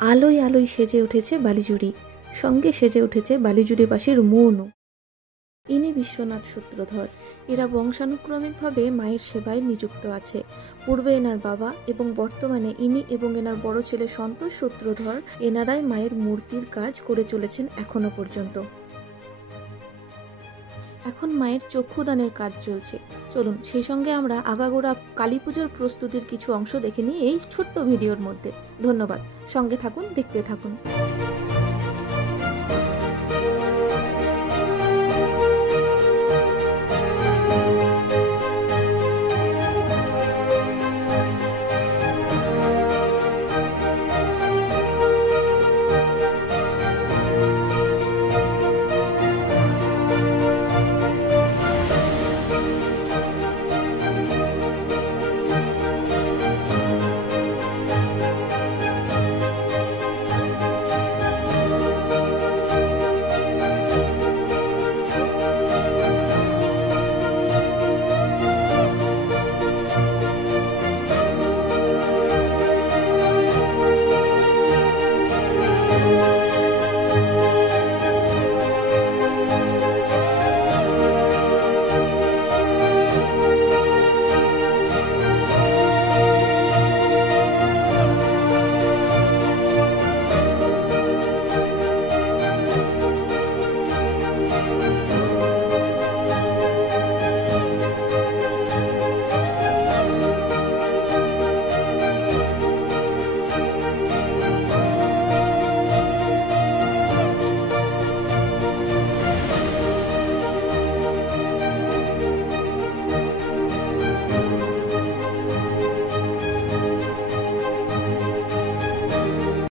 আলোয় আলোয় সেজে উঠেছে বালিজুড়ি, সঙ্গে সেজে উঠেছে বালিজুড়িবাসীর মনও। ইনি বিশ্বনাথ সূত্রধর। এরা বংশানুক্রমিকভাবে মায়ের সেবায় নিযুক্ত আছে। পূর্বে এনার বাবা এবং বর্তমানে ইনি এবং এনার বড় ছেলে সন্তোষ সূত্রধর, এনারাই মায়ের মূর্তির কাজ করে চলেছেন এখনো পর্যন্ত। এখন মায়ের চক্ষুদানের কাজ চলছে। চলুন সেই সঙ্গে আমরা আগাগোড়া কালী পুজোর প্রস্তুতির কিছু অংশ দেখে নিই এই ছোট্ট ভিডিওর মধ্যে। ধন্যবাদ, সঙ্গে থাকুন, দেখতে থাকুন।